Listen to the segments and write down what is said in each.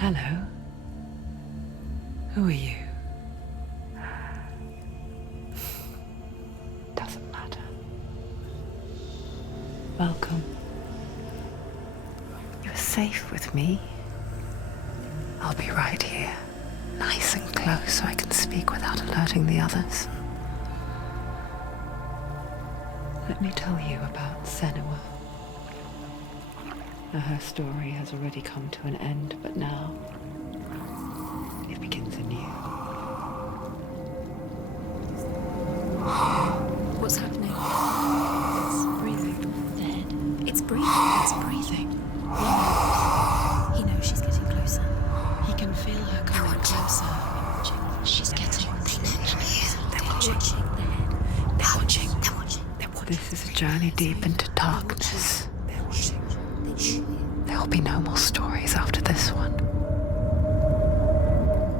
Hello. Who are you? Doesn't matter. Welcome. You're safe with me. I'll be right here, nice and close so I can speak without alerting the others. Let me tell you about Senua. Her story has already come to an end, but now it begins anew. What's happening? It's breathing. Dead. It's breathing. It's breathing. He knows she's getting closer. He can feel her coming closer. She's getting closer. They're watching. They're watching. They're watching. They're watching. This is a journey deep into darkness. They're watching. There'll be no more stories after this one.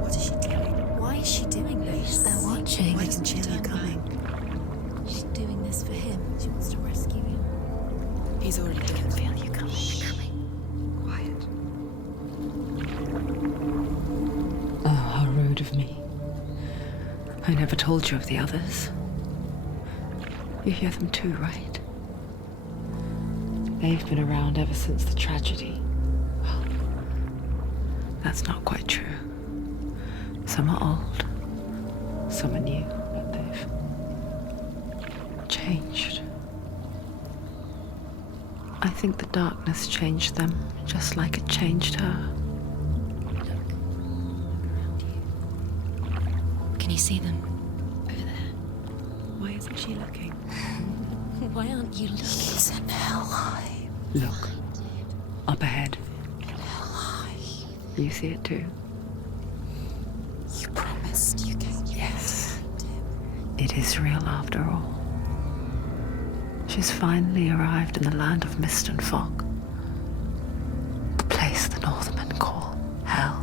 What is she doing? Why is she doing this? They're watching. They can feel her coming. She's doing this for him. She wants to rescue him. He's already doing it. Feel you coming. Quiet. Oh, how rude of me. I never told you of the others. You hear them too, right? They've been around ever since the tragedy. Well, that's not quite true. Some are old, some are new, but they've changed. I think the darkness changed them, just like it changed her. Can you see them? Over there. Why isn't she looking? Why aren't you looking? He's in Hellblade. Look, up ahead. Hellblade. You see it too? You promised you came. Yes. It is real after all. She's finally arrived in the land of mist and fog. The place the Northmen call Hell.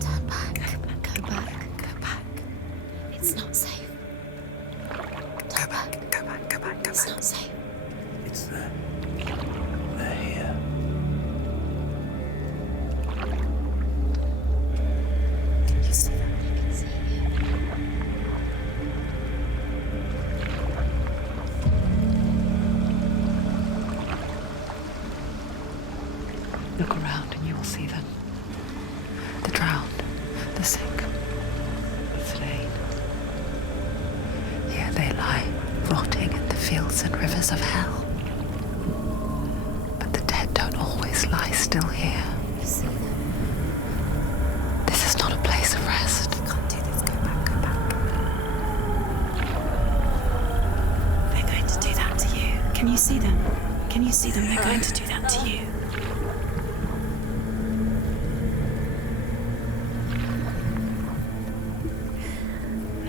Turn back. Go back. Go back. It's not safe. Go back. Go back. Go back. Go It's back. not safe. It's them. They're here. You see them? I can see you. Look around and you will see them. The drowned, the sick, the slain. Here they lie, rotting in the fields and rivers of hell. But the dead don't always lie still here. You see them? This is not a place of rest. You can't do this. Go back. Go back. They're going to do that to you. Can you see them? Can you see them? They're going to do that to you.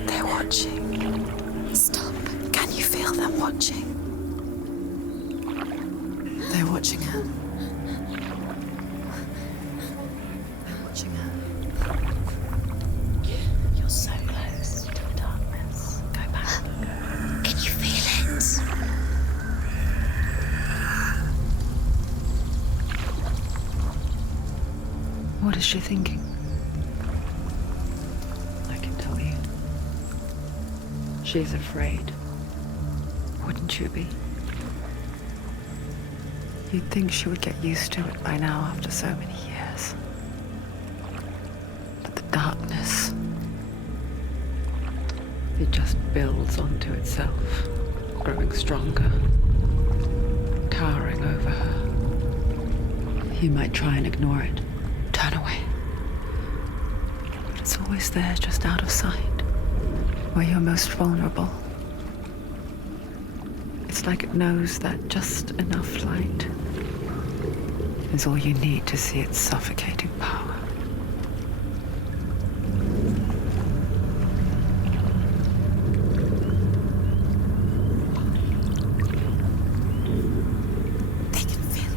They're watching. Stop. Can you feel them watching? They're watching her. They're watching her. You're so close to the darkness. Go back. Can you feel it? What is she thinking? I can tell you. She's afraid. Wouldn't you be? You'd think she would get used to it by now after so many years. But the darkness, it just builds onto itself, growing stronger, towering over her. You might try and ignore it, turn away. But it's always there, just out of sight, where you're most vulnerable. It's like it knows that just enough light is all you need to see its suffocating power. They can feel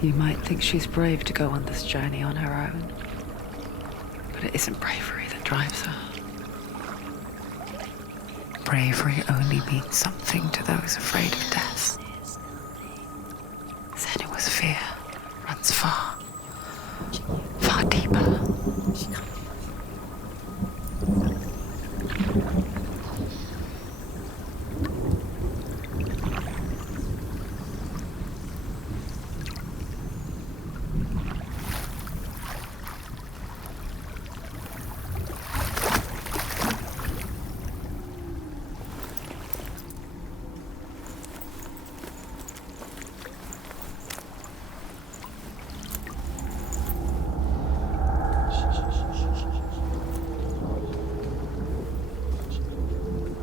you. You might think she's brave to go on this journey on her own, but it isn't bravery that drives her. bravery only means something to those afraid of death. Senua's fear runs far, far deeper.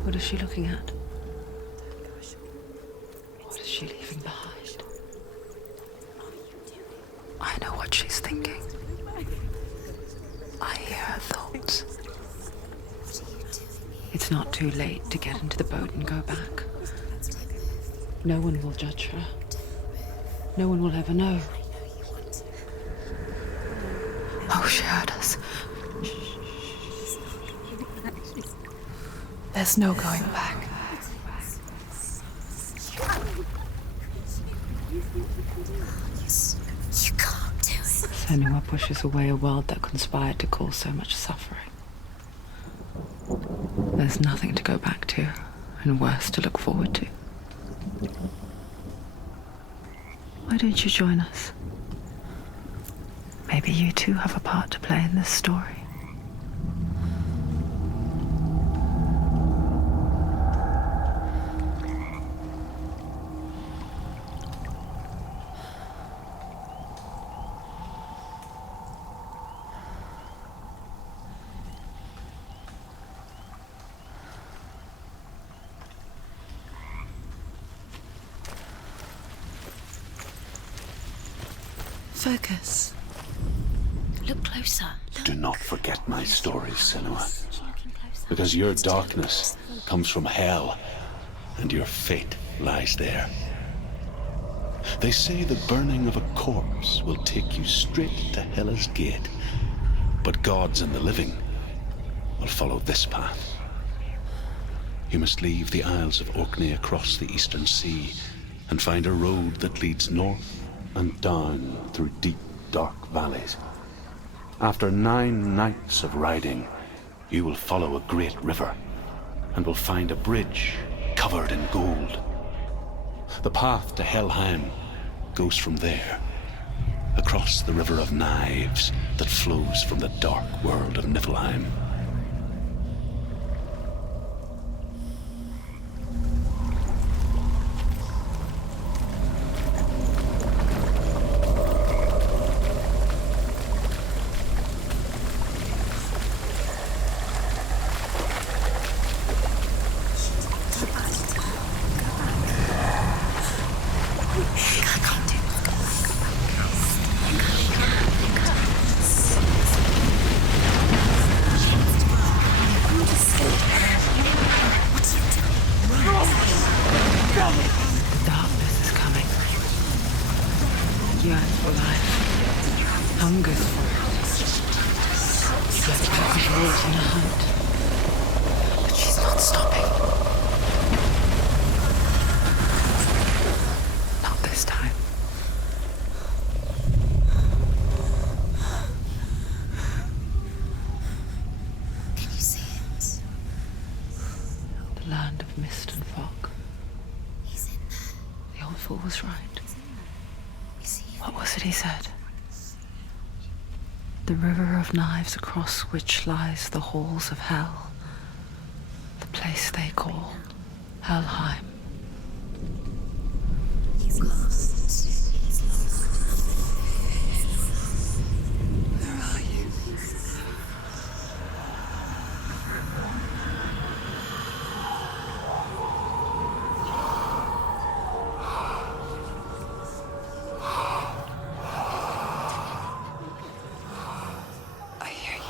What is she looking at? What is she leaving behind? I know what she's thinking. I hear her thoughts. It's not too late to get into the boat and go back. No one will judge her. No one will ever know. Oh, she heard us. There's no going back. You can't do it. Senua pushes away a world that conspired to cause so much suffering. There's nothing to go back to, and worse to look forward to. Why don't you join us? Maybe you too have a part to play in this story. Focus. Look closer. Do not forget my stories, Senua. Because your darkness comes from hell, and your fate lies there. They say the burning of a corpse will take you straight to Hela's gate, but gods and the living will follow this path. You must leave the Isles of Orkney across the eastern sea and find a road that leads north and down through deep, dark valleys. After 9 nights of riding, you will follow a great river and will find a bridge covered in gold. The path to Helheim goes from there, across the River of Knives that flows from the dark world of Niflheim. Darkness is coming. Yearns for life. Hungers for it. Sweats back and forth in a hunt. But she's not stopping. Not this time. Can you see it? The land of mist and fog. He's in there. The old fool was right. Is he? What was it he said? The river of knives across which lies the halls of hell. The place they call Helheim. He's lost. He's lost. Where are you? I hear you.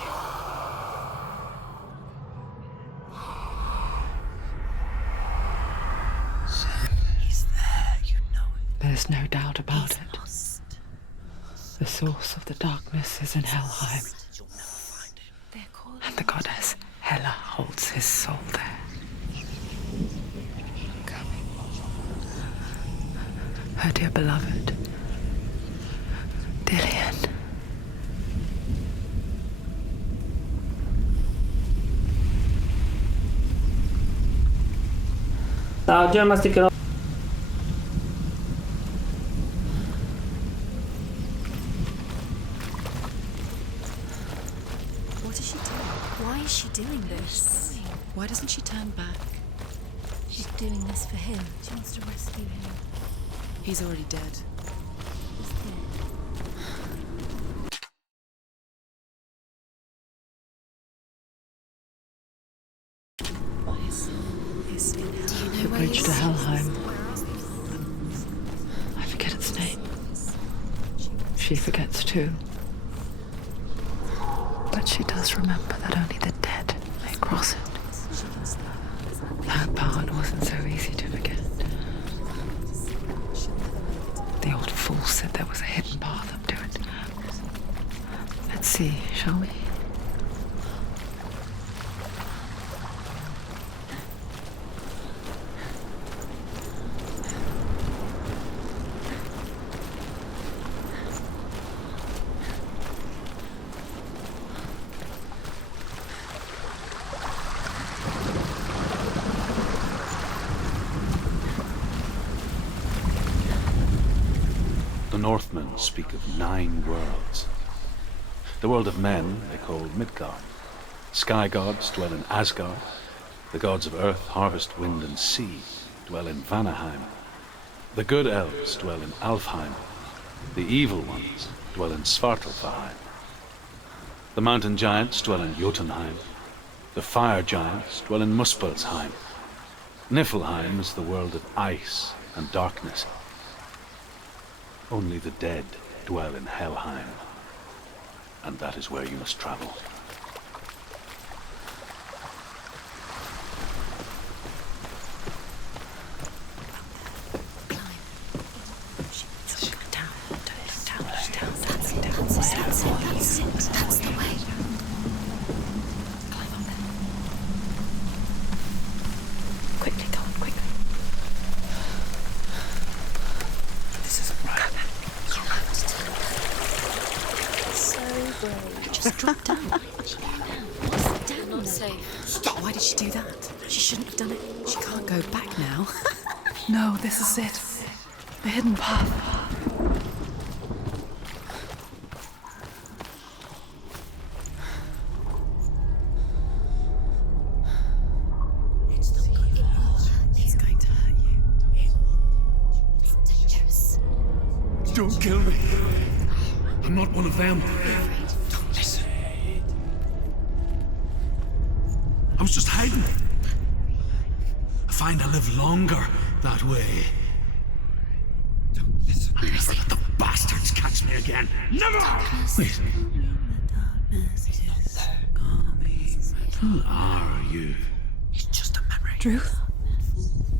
He's there, you know it. There's no doubt about it. Lost. The source of the darkness is in Helheim, You'll never find him. They're calling. and the goddess Hela holds his soul there. her dear beloved, Dillian. Già masticherò. What is she doing? Why is she doing this? Why doesn't she turn back? She's doing this for him. She wants to rescue him. He's already dead. He's dead. He's in hell. Do you know The where he bridge to is? Helheim. I forget its name. She forgets too. But she does remember that only the dead may cross it. That part wasn't so easy to forget. The old fool said there was a hidden path up to it. Let's see, shall we? The Northmen speak of 9 worlds. The world of men they call Midgard. Sky gods dwell in Asgard. The gods of earth, harvest, wind, and sea dwell in Vanaheim. The good elves dwell in Alfheim. The evil ones dwell in Svartalfheim. The mountain giants dwell in Jotunheim. The fire giants dwell in Muspelheim. Niflheim is the world of ice and darkness. Only the dead dwell in Helheim, and that is where you must travel. That's the way. Climb up there. Quickly, go on, quickly. This isn't right. You have to turn back. So brave. Just drop down. What's down? Not safe. Stop. Why did she do that? She shouldn't have done it. She can't go back now. No, this is it. The hidden path. He's going to hurt you. It's dangerous. Don't kill me. I'm not one of them. Don't listen. I was just hiding. I find I live longer that way. Don't listen. I'll never let the bastards catch me again. Never! Wait, who are you? It's just a memory. Drew?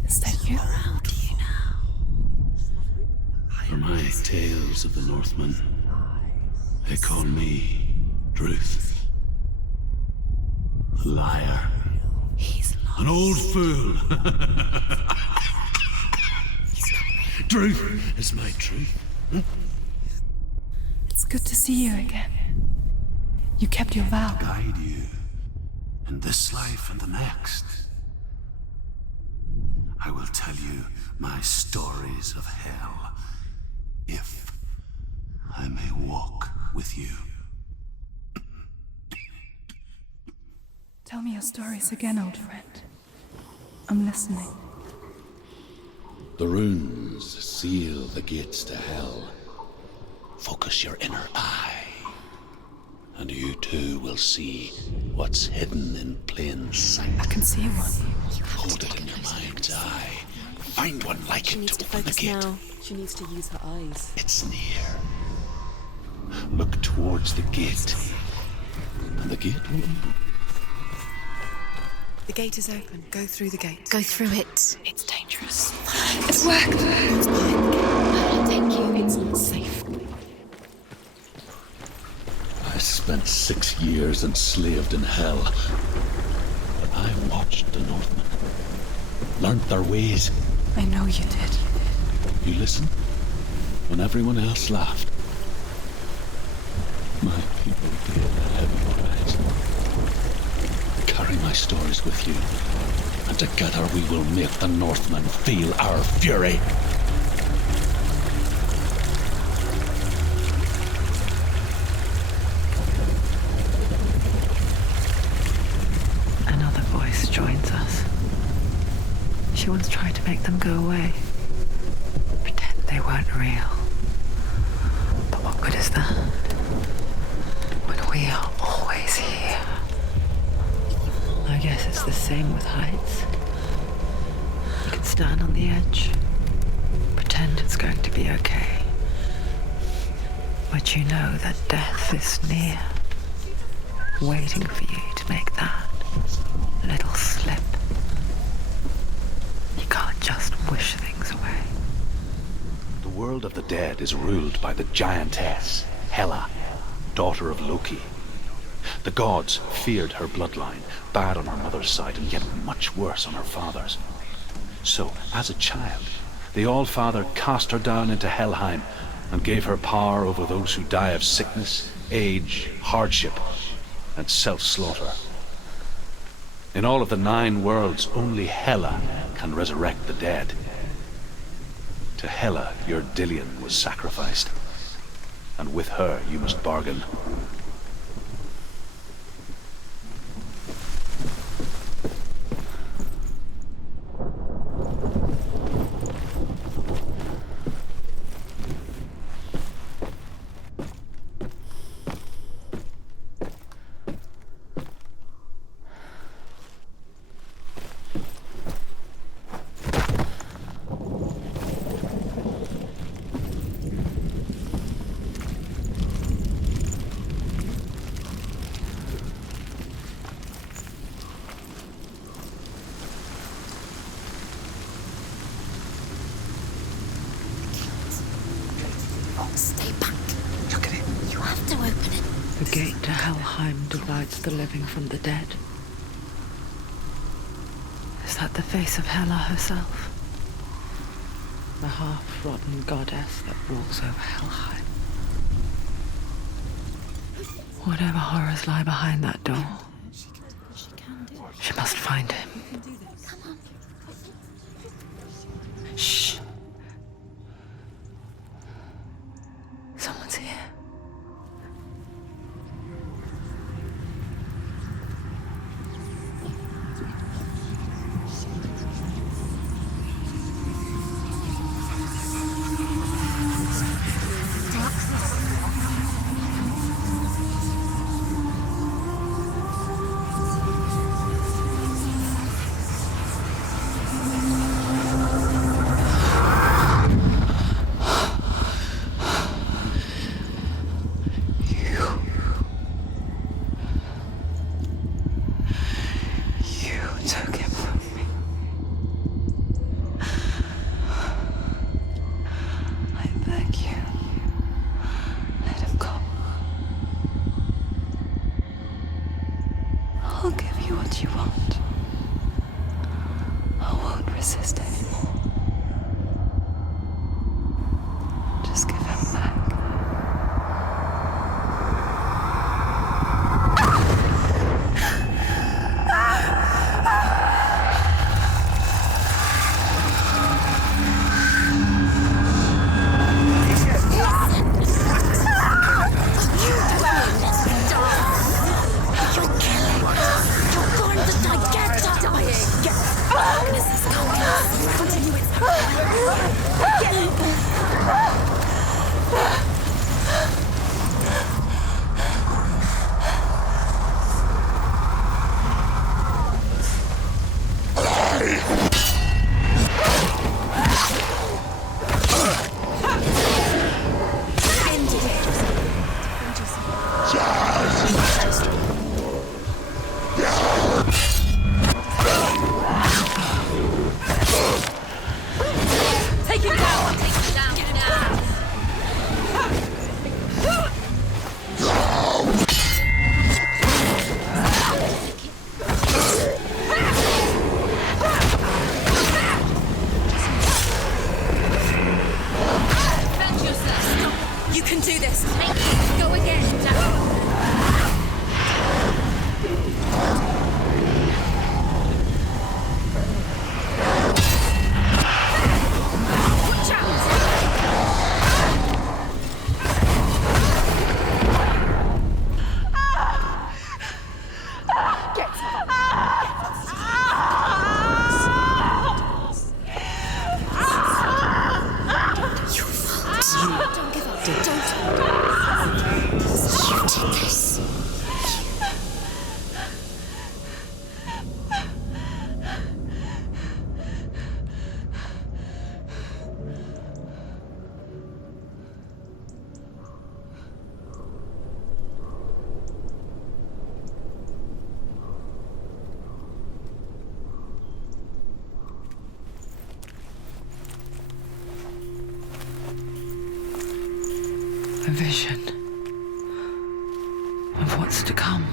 Is that you? How do you know? For my tales of the Northmen, they call me Druth. Liar. He's lost. An old fool. Truth is my truth. It's good to see you again. You kept your vow. Guide you in this life and the next. I will tell you my stories of hell, if I may walk with you. Tell me your stories again, old friend. I'm listening. The runes seal the gates to hell. Focus your inner eye, and you too will see what's hidden in plain sight. I can see one. Hold it in your mind's eye. Find one like She it needs to to open the focus gate. now. She needs to use her eyes. It's near. Look towards the gate, and the gate will open. The gate is open. Go through the gate. Go through it. It's dangerous. It's worked. What's behind the gate? Thank you. It's not safe. I spent 6 years enslaved in hell. But I watched the Northmen, learnt their ways. I know you did. You listen, when everyone else laughed, my people paid a heavy price. Carry my stories with you, and together we will make the Northmen feel our fury. Another voice joins us. She once tried to make them go away. Pretend they weren't real. But what good is that? When we are always here. I guess it's the same with heights. You can stand on the edge, pretend it's going to be okay. But you know that death is near, waiting for you to make that little slip. You can't just wish things away. The world of the dead is ruled by the giantess, Hela, daughter of Loki. The gods feared her bloodline, bad on her mother's side and yet much worse on her father's. So, as a child, the All-Father cast her down into Helheim and gave her power over those who die of sickness, age, hardship, and self-slaughter. In all of the 9 worlds, only Hela can resurrect the dead. To Hela, your Dillion was sacrificed, and with her you must bargain. Stay back. Look at it. You have to open it. The gate to Helheim divides the living from the dead. Is that the face of Hela herself? The half-rotten goddess that walks over Helheim. Whatever horrors lie behind that door, she must find him. Shh. Someone's here. I'll give you what you want. I won't resist anymore. Just give him back. Darkness is coming. Continue a vision of what's to come.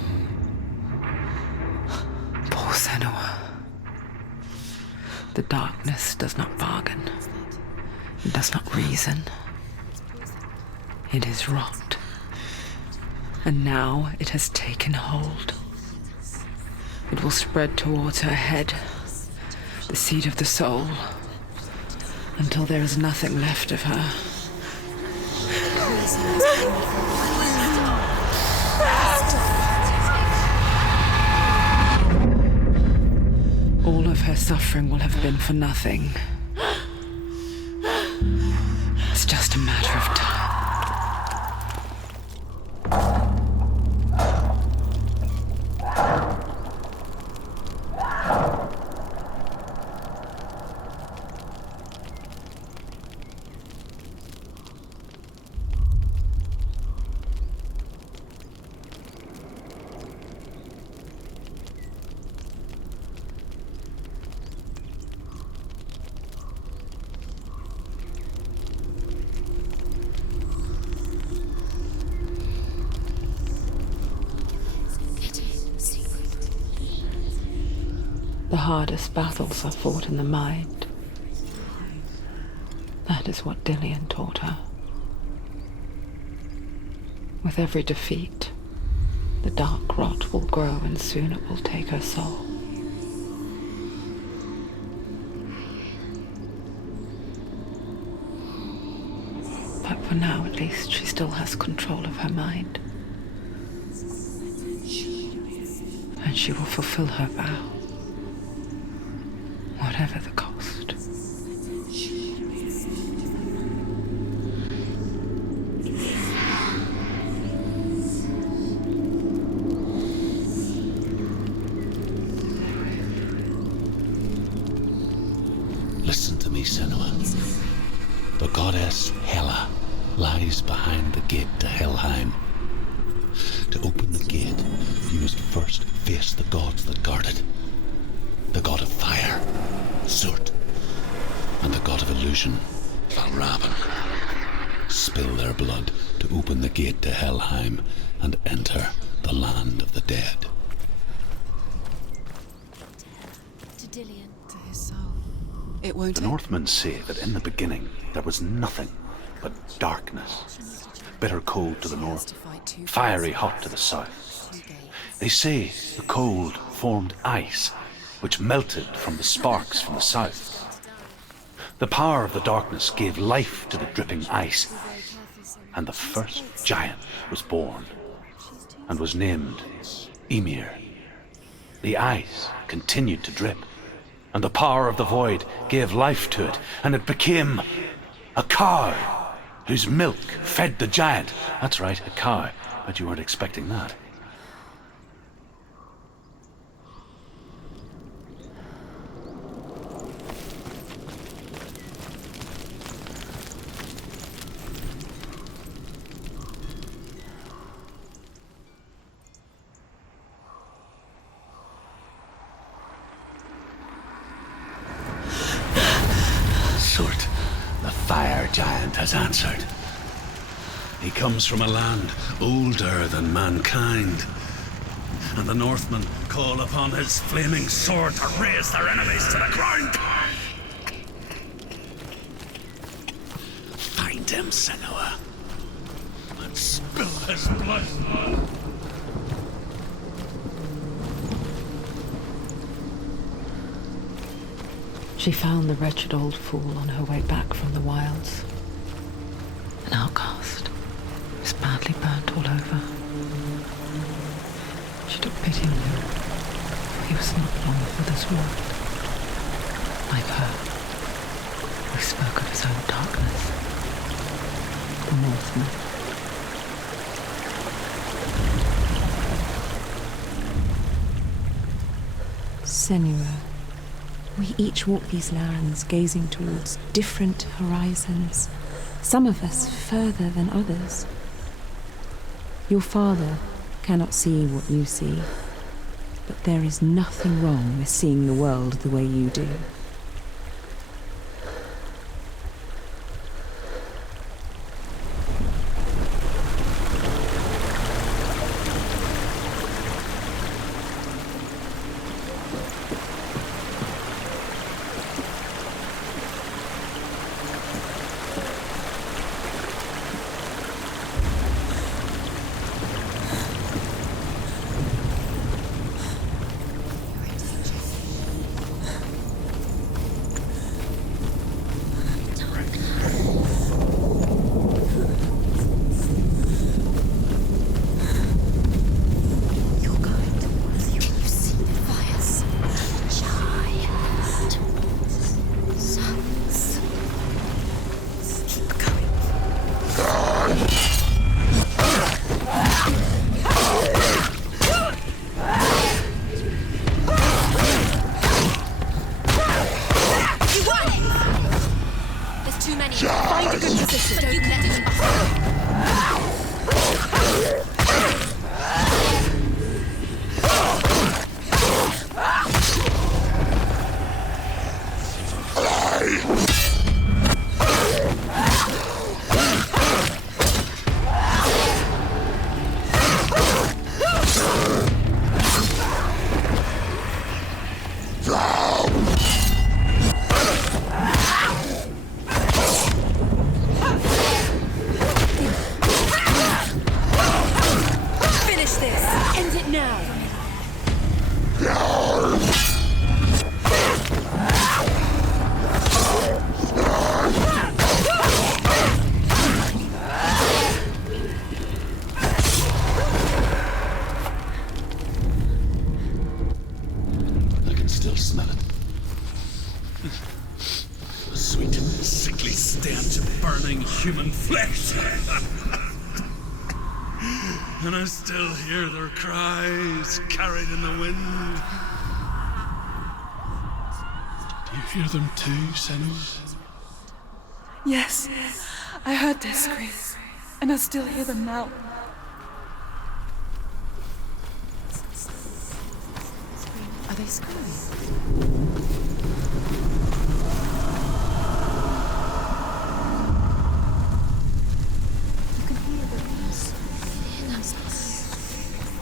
Poor Senua. The darkness does not bargain. It does not reason. It is rot. And now it has taken hold. It will spread towards her head, the seat of the soul, until there is nothing left of her. All of her suffering will have been for nothing. It's just a matter of time. The hardest battles are fought in the mind. That is what Dillian taught her. With every defeat, the dark rot will grow and soon it will take her soul. But for now, at least, she still has control of her mind. And she will fulfill her vow. Whatever the cost. Listen to me, Senua. The goddess Hela lies behind the gate to Helheim. To open the gate, you must first face the gods that guard it. The god of fire, Surt, and the god of illusion, Valravan. Spill their blood to open the gate to Helheim and enter the land of the dead. To Dillian. To his soul. It won't. The Northmen say that in the beginning there was nothing but darkness. Bitter cold to the north, fiery hot to the south. They say the cold formed ice, which melted from the sparks from the south. The power of the darkness gave life to the dripping ice, and the first giant was born, and was named Ymir. The ice continued to drip, and the power of the void gave life to it, and it became a cow, whose milk fed the giant. That's right, a cow. Bet you weren't expecting that. Surt, the fire giant, has answered. He comes from a land older than mankind, and the Northmen call upon his flaming sword to raze their enemies to the ground. Find him, Senua, and spill his blood. She found the wretched old fool on her way back from the wilds. An outcast. He was badly burnt all over. She took pity on him. He was not long for this world. Like her, he spoke of his own darkness. The Northman. Senua. We each walk these lands, gazing towards different horizons, some of us further than others. Your father cannot see what you see, but there is nothing wrong with seeing the world the way you do. still smell it. The sweet, sickly stench of burning human flesh. And I still hear their cries carried in the wind. Do you hear them too, Senua? Yes, I heard their screams, and I still hear them now. Are they screaming? You can hear the rooms.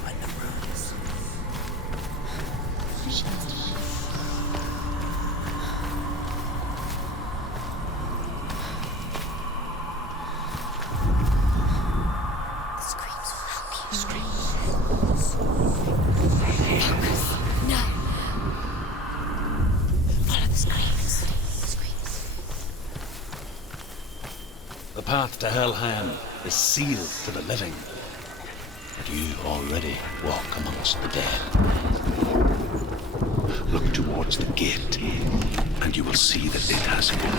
Find the rooms. The screams will help you. Screams. No. Follow the screams. The path to Helheim is sealed to the living. But you already walk amongst the dead. Look towards the gate, and you will see that it has opened.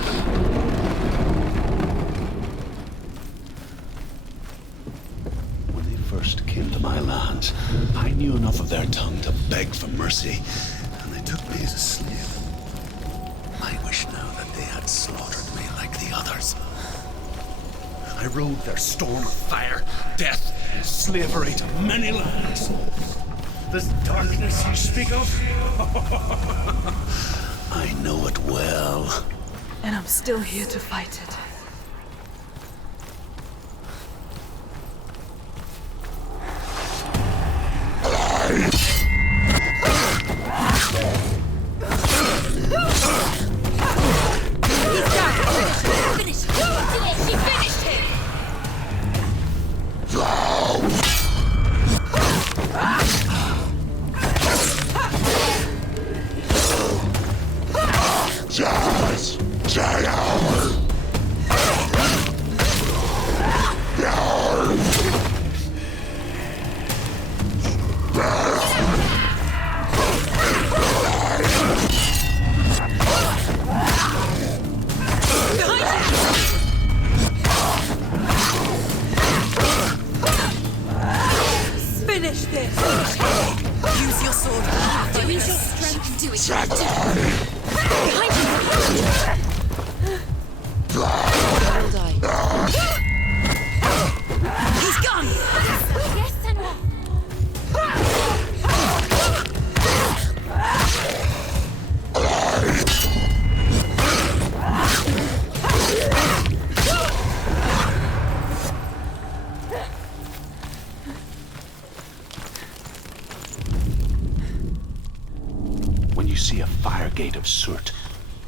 When they first came to my lands, I knew enough of their tongue to beg for mercy, and they took me as a slave. I wish now that they had slaughtered me like the others. I rode their storm of fire, death, and slavery to many lands. This darkness you speak of? I know it well. And I'm still here to fight it.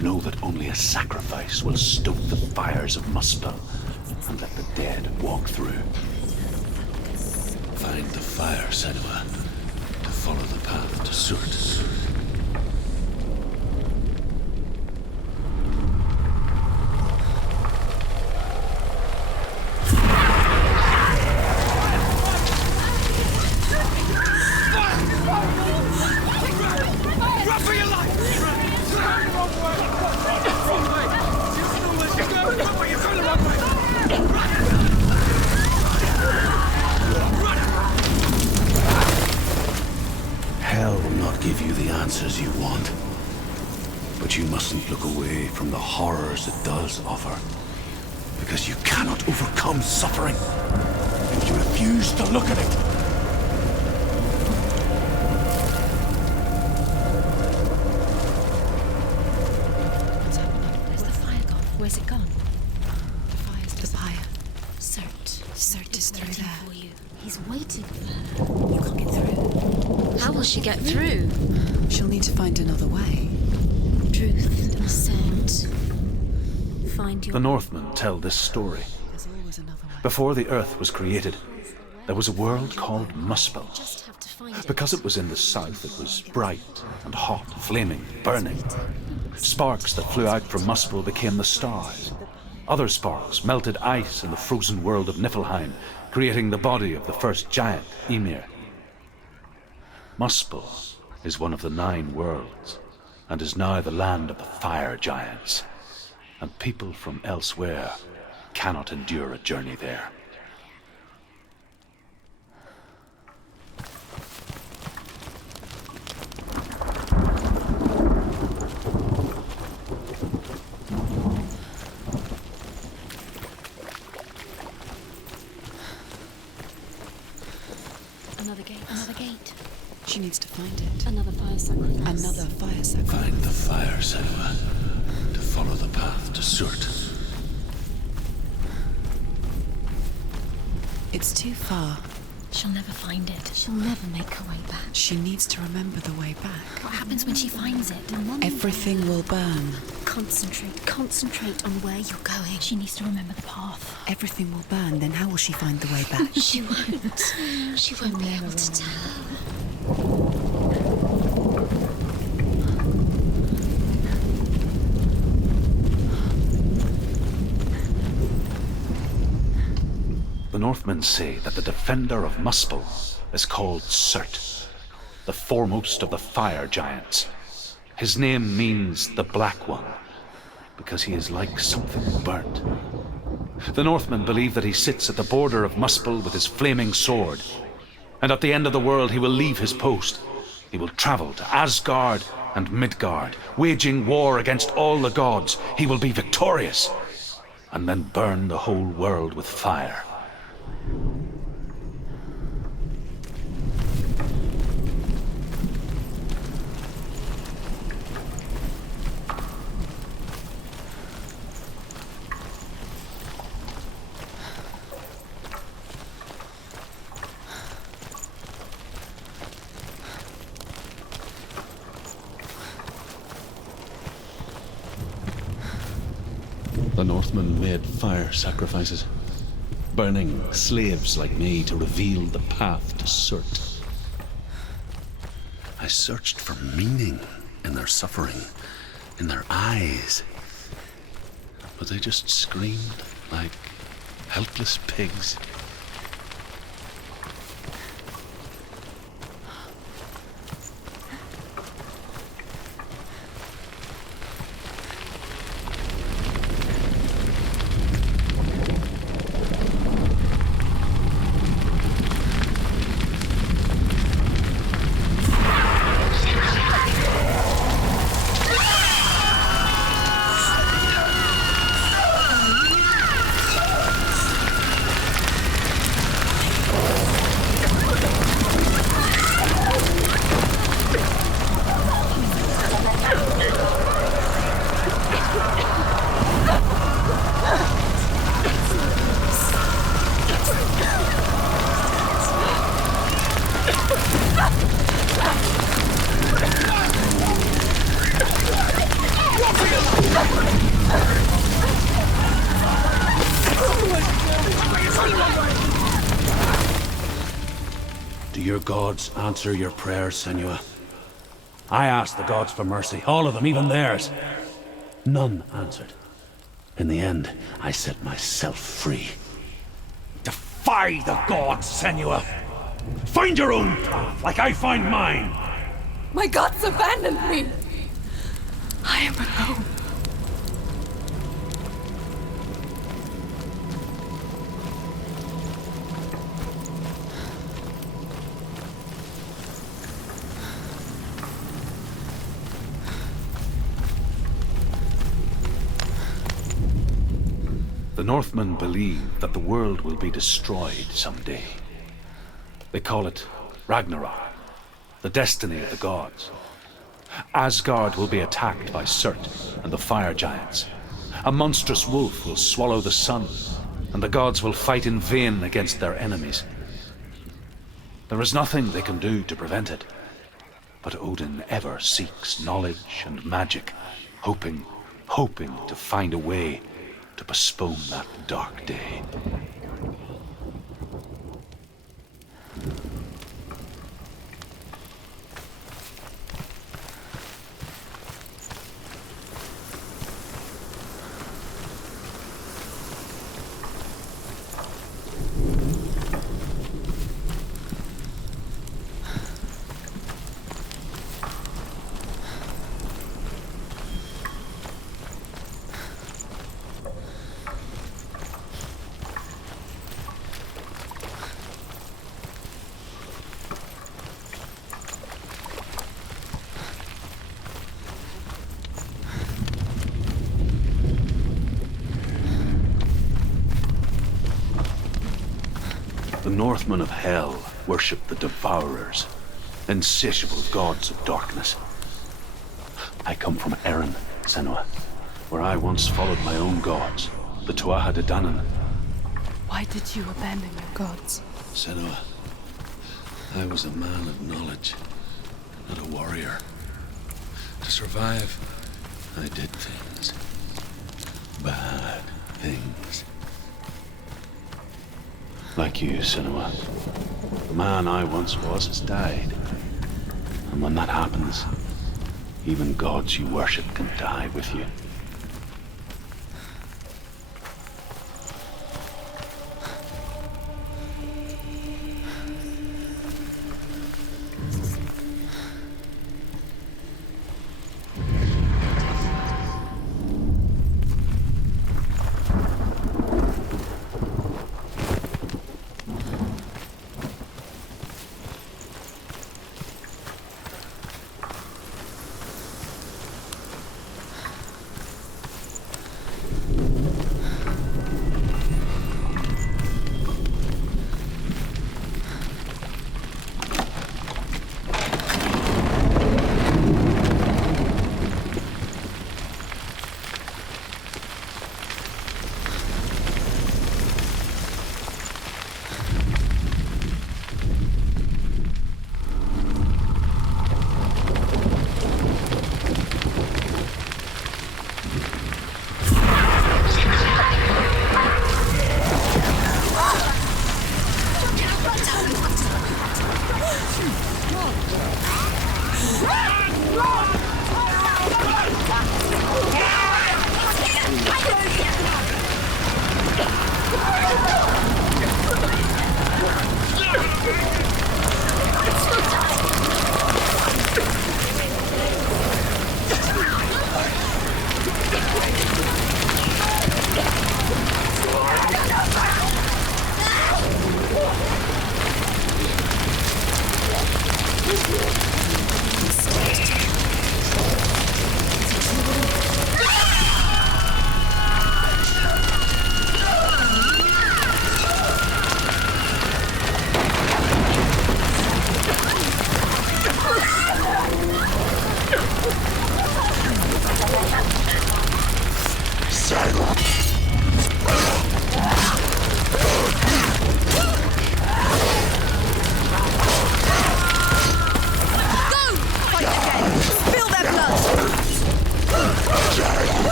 Know that only a sacrifice will stoke the fires of Muspel and let the dead walk through. Find the fire, Senua, to follow the path to Surt. Hell will not give you the answers you want. But you mustn't look away from the horrors it does offer. Because you cannot overcome suffering if you refuse to look at it. What's happening? Where's the fire gone? Where's it gone? The fire's the fire. Surt is through there. For you. He's waiting for her. You can't get through. How will she get through? She'll need to find another way. Truth and scent. Find your... The Northmen tell this story. There's always another way. Before the earth was created, there was a world called Muspel. Just have to find it. Because it was in the south, it was bright and hot, flaming, burning. Sparks that flew out from Muspel became the stars. Other sparks melted ice in the frozen world of Niflheim, creating the body of the first giant, Ymir. Muspel is one of the 9 worlds, and is now the land of the fire giants, and people from elsewhere cannot endure a journey there. Another gate. Another gate. She needs to find it. Another fire sacrifice. Another fire sacrifice. Find the fire, Senua, to follow the path to Surt. It's too far. She'll never find it. She'll never make her way back. She needs to remember the way back. What happens when she finds it? Everything will burn. Concentrate. Concentrate on where you're going. She needs to remember the path. Everything will burn, then how will she find the way back? She won't. She won't be able to tell. The Northmen say that the defender of Muspel is called Surt, the foremost of the fire giants. His name means the Black One, because he is like something burnt. The Northmen believe that he sits at the border of Muspel with his flaming sword, and at the end of the world he will leave his post. He will travel to Asgard and Midgard, waging war against all the gods. He will be victorious, and then burn the whole world with fire. The Northmen made fire sacrifices, burning slaves like me to reveal the path to Surt. I searched for meaning in their suffering, in their eyes. But they just screamed like helpless pigs. Do your gods answer your prayers, Senua? I asked the gods for mercy, all of them, even theirs. None answered. In the end, I set myself free. Defy the gods, Senua! Find your own path, like I find mine! My gods abandoned me! I am alone. The Northmen believe that the world will be destroyed someday. They call it Ragnarok, the destiny of the gods. Asgard will be attacked by Surt and the fire giants. A monstrous wolf will swallow the sun, and the gods will fight in vain against their enemies. There is nothing they can do to prevent it, but Odin ever seeks knowledge and magic, hoping to find a way to postpone that dark day. Northmen of Hell worship the Devourers, insatiable gods of darkness. I come from Erin, Senua, where I once followed my own gods, the Tuatha De Danann. Why did you abandon your gods? Senua, I was a man of knowledge, not a warrior. To survive, I did things. Bad things. Like you, Senua. The man I once was has died. And when that happens, even gods you worship can die with you.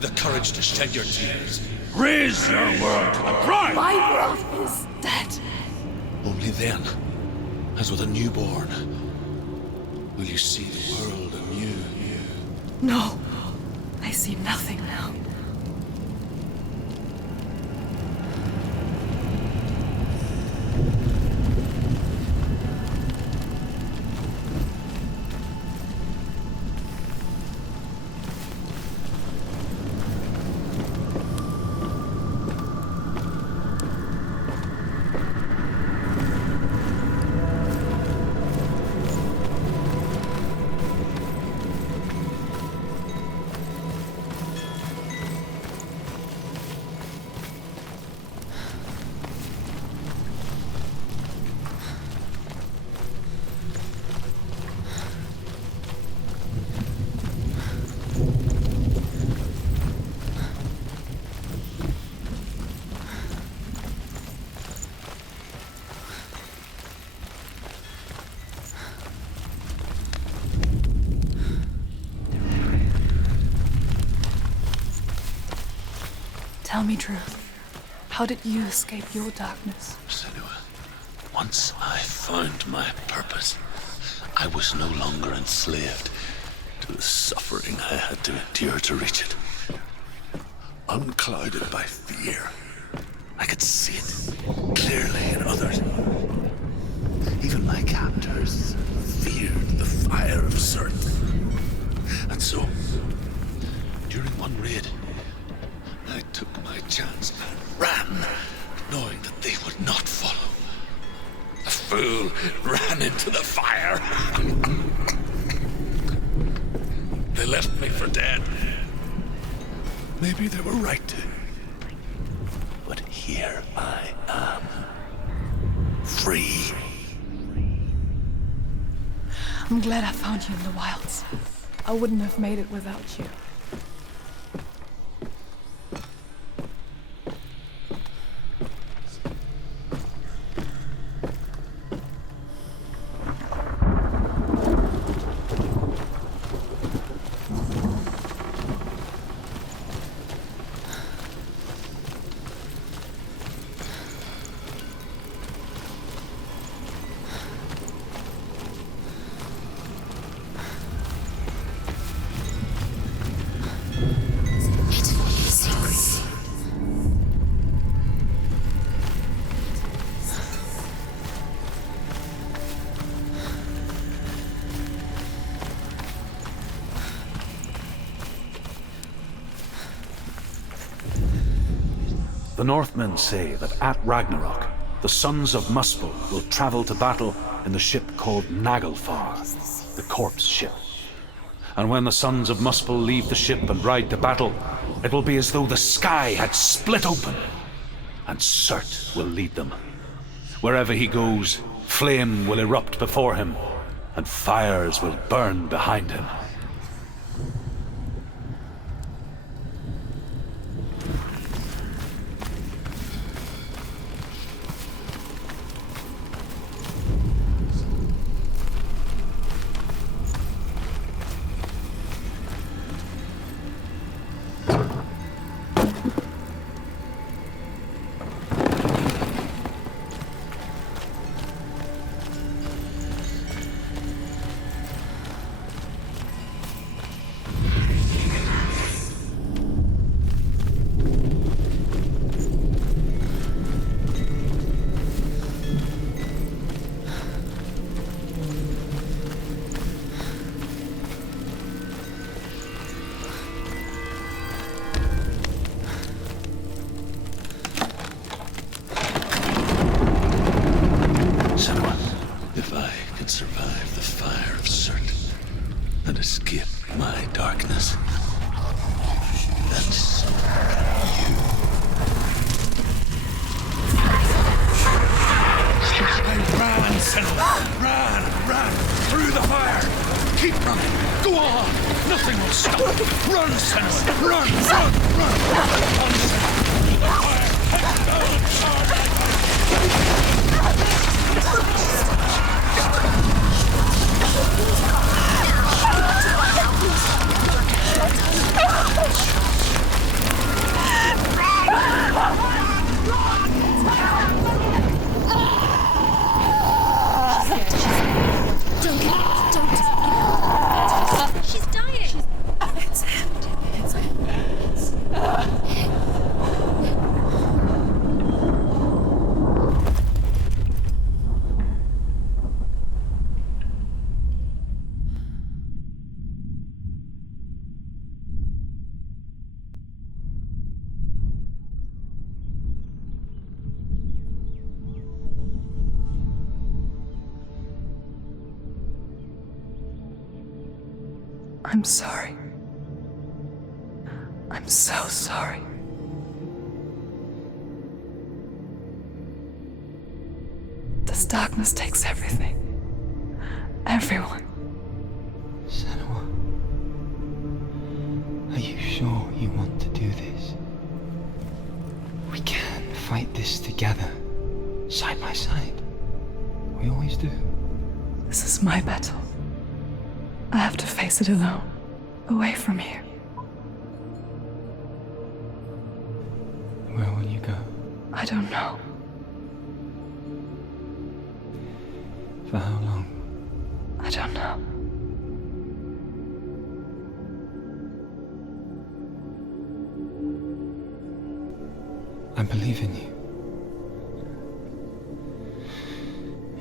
have the courage to shed your tears. Raise your world to the pride! My world is dead. Only then, as with a newborn, will you see the world anew. No, I see nothing now. Tell me truth. How did you escape your darkness? Senua, once I found my purpose, I was no longer enslaved to the suffering I had to endure to reach it. Unclouded by fear, I could see it clearly in others. Even my captors feared the fire of Surt. And so, during one raid, I took my chance and ran, knowing that they would not follow. The fool ran into the fire. They left me for dead. Maybe they were right to. But here I am. Free. I'm glad I found you in the wilds. I wouldn't have made it without you. The Northmen say that at Ragnarok, the sons of Muspel will travel to battle in the ship called Naglfar, the corpse ship. And when the sons of Muspel leave the ship and ride to battle, it will be as though the sky had split open, and Surt will lead them. Wherever he goes, flame will erupt before him, and fires will burn behind him. If I can survive the fire of Surt and escape my darkness, then so can you. Run, Senua! Run! Through the fire! Keep running! Go on! Nothing will stop! Run, Senua! Run! On, Senua! The fire! Head down! Don't. She's dying. It's him. It's him. I'm sorry. I'm so sorry. This darkness takes everything. Everyone. Senua, are you sure you want to do this? We can fight this together, side by side. We always do. This is my battle. I have to face it alone, away from here. Where will you go? I don't know. For how long? I don't know. I believe in you.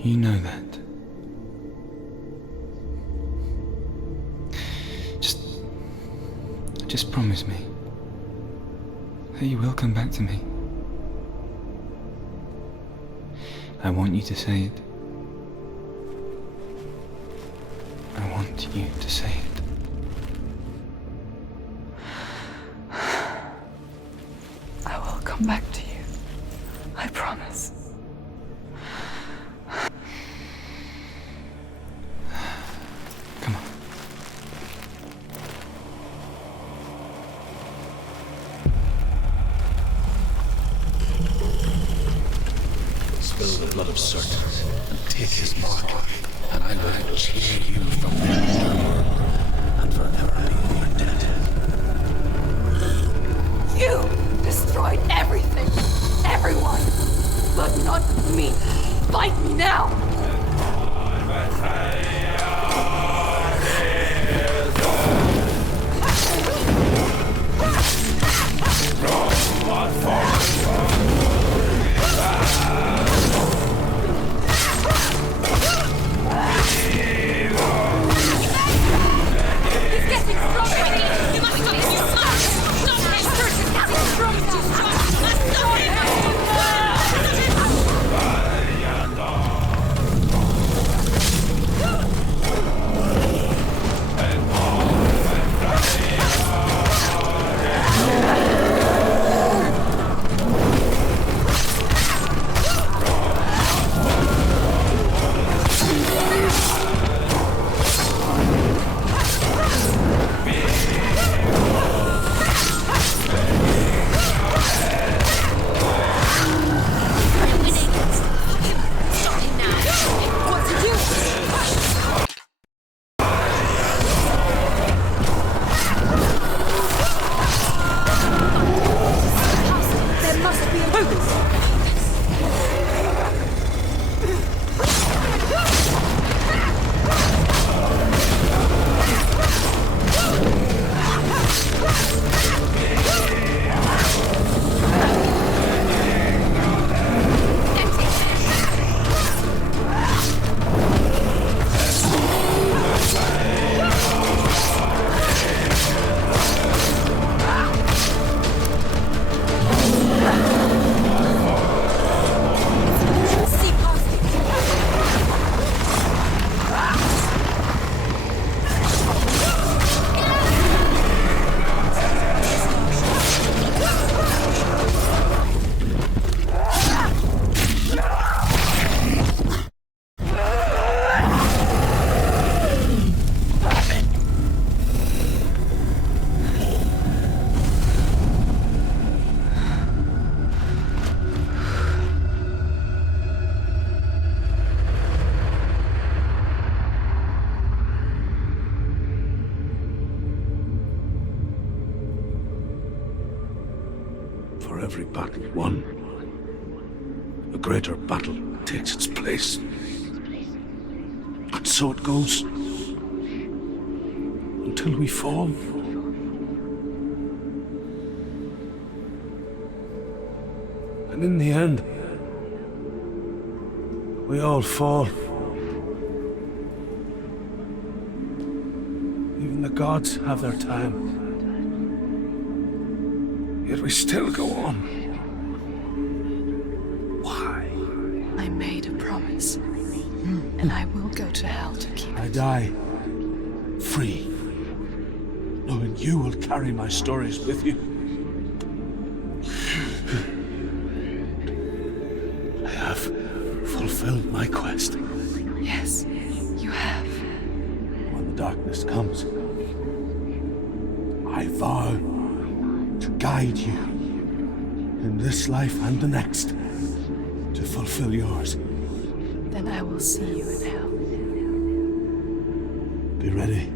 You know that. Just promise me that you will come back to me. I want you to say it. I want you to say it. I will come back to you. I promise. Come on. Spill the blood of Certes and take his mark, and I will cheer you from the underworld and forever be your debt. You destroyed everything, everyone, but not me. Fight me now. He's getting stronger. You must stop him. You must stop him. Curse is getting strong. Too strong. You must stop him. Stop him now. What to do? There must be a purpose. See past it. For every battle won, a greater battle takes its place. And so it goes. Until we fall. And in the end, we all fall. Even the gods have their time. Yet we still go on. Why? I made a promise, and I will go to hell to keep I it. die free, knowing you will carry my stories with you. I have fulfilled my quest. Yes, you have. When the darkness comes, I vow to guide you in this life and the next to fulfill yours. Then I will see you in hell. Be ready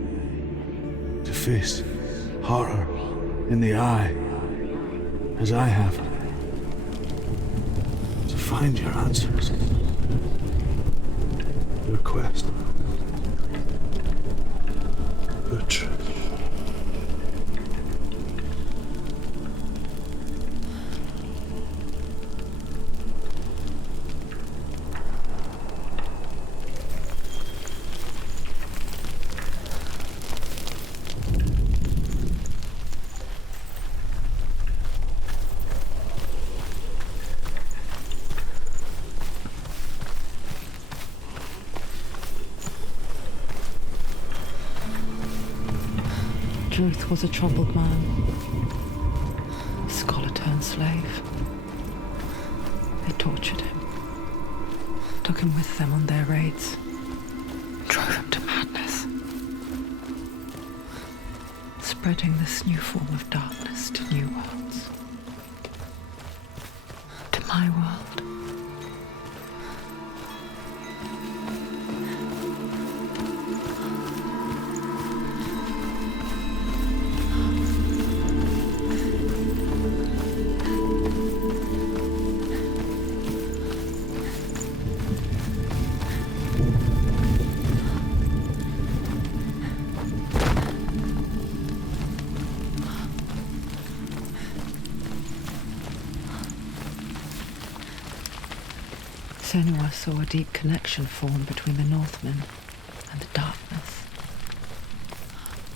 to face horror in the eye, as I have. To find your answers. Your quest. The truth. Druth was a troubled man. Scholar turned slave. They tortured him. Took him with them on their raids. Drove him to madness. Spreading this new form of darkness to new worlds. To my world. Senua saw a deep connection form between the Northmen and the darkness.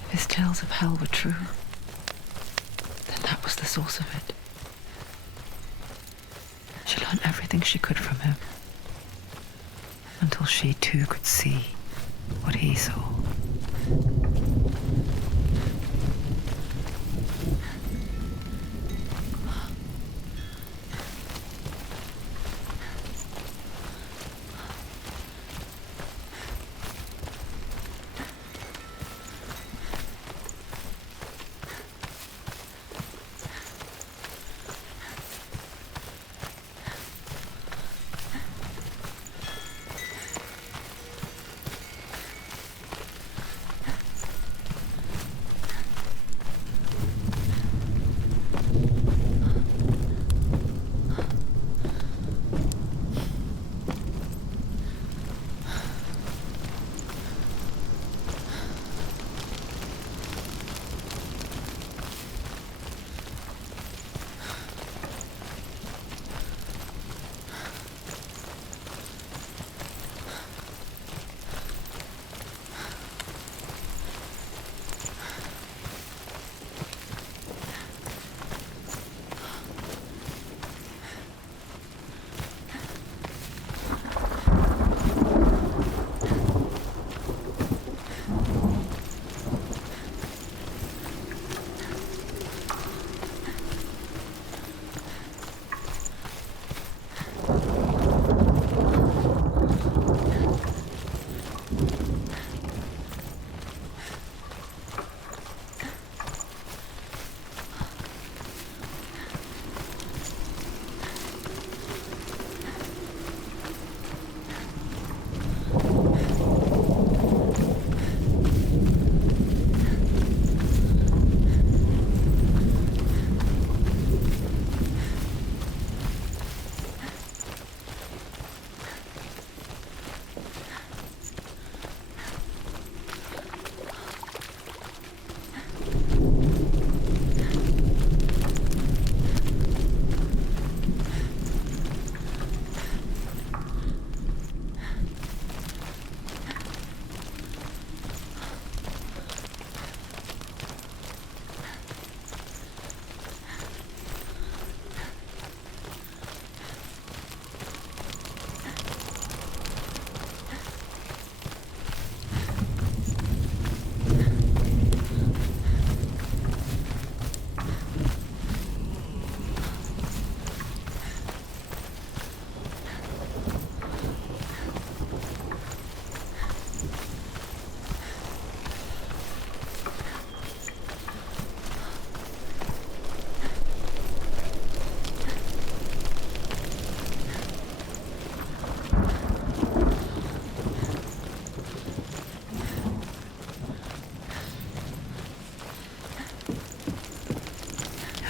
If his tales of hell were true, then that was the source of it. She learned everything she could from him, until she too could see what he saw.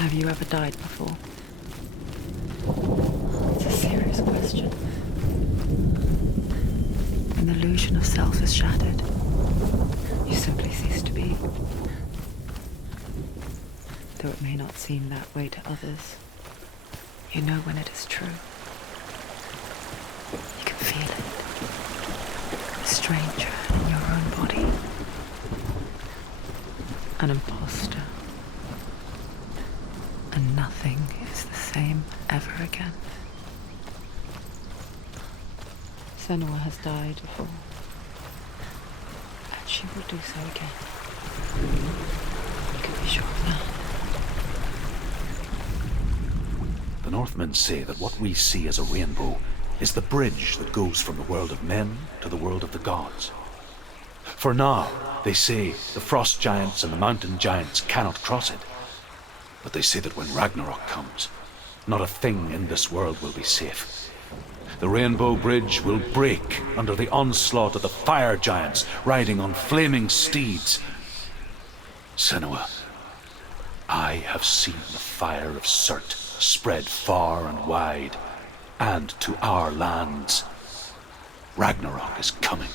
Have you ever died before? It's a serious question. When the illusion of self is shattered, you simply cease to be. Though it may not seem that way to others, you know when it is true. You can feel it. A stranger in your own body. An imposter. And nothing is the same ever again. Senua has died before. And she will do so again. You can be sure of that. The Northmen say that what we see as a rainbow is the bridge that goes from the world of men to the world of the gods. For now, they say the frost giants and the mountain giants cannot cross it. But they say that when Ragnarok comes, not a thing in this world will be safe. The rainbow bridge will break under the onslaught of the fire giants riding on flaming steeds. Senua, I have seen the fire of Surt spread far and wide, and to our lands. Ragnarok is coming.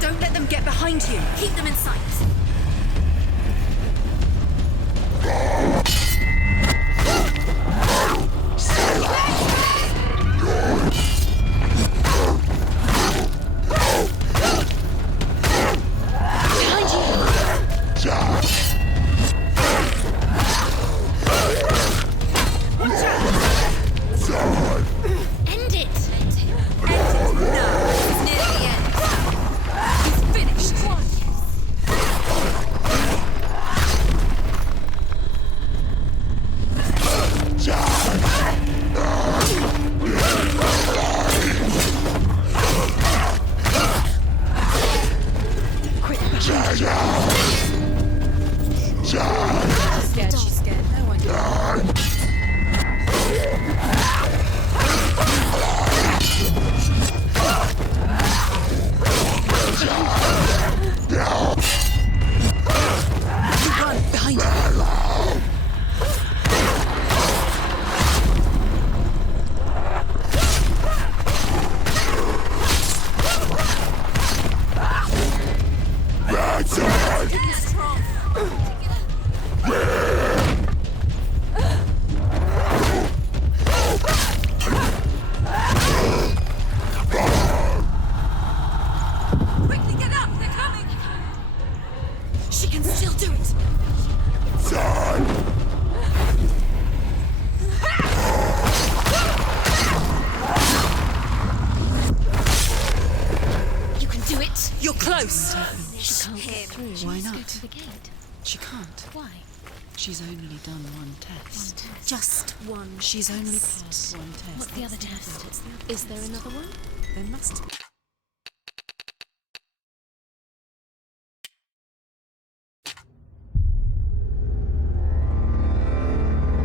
Don't let them get behind you. Keep them in sight. End it! End it now. It's near the end. He's finished. Quick, behind you. She's scared, she's scared. No one can. Run behind you. Quickly get up, they're coming. She can still do it. You can do it. You're close. She can't get through. Why not? She can't. Why? She's only done one test. Just one. She's only passed one test. What's the other test? Is there another one? There must be.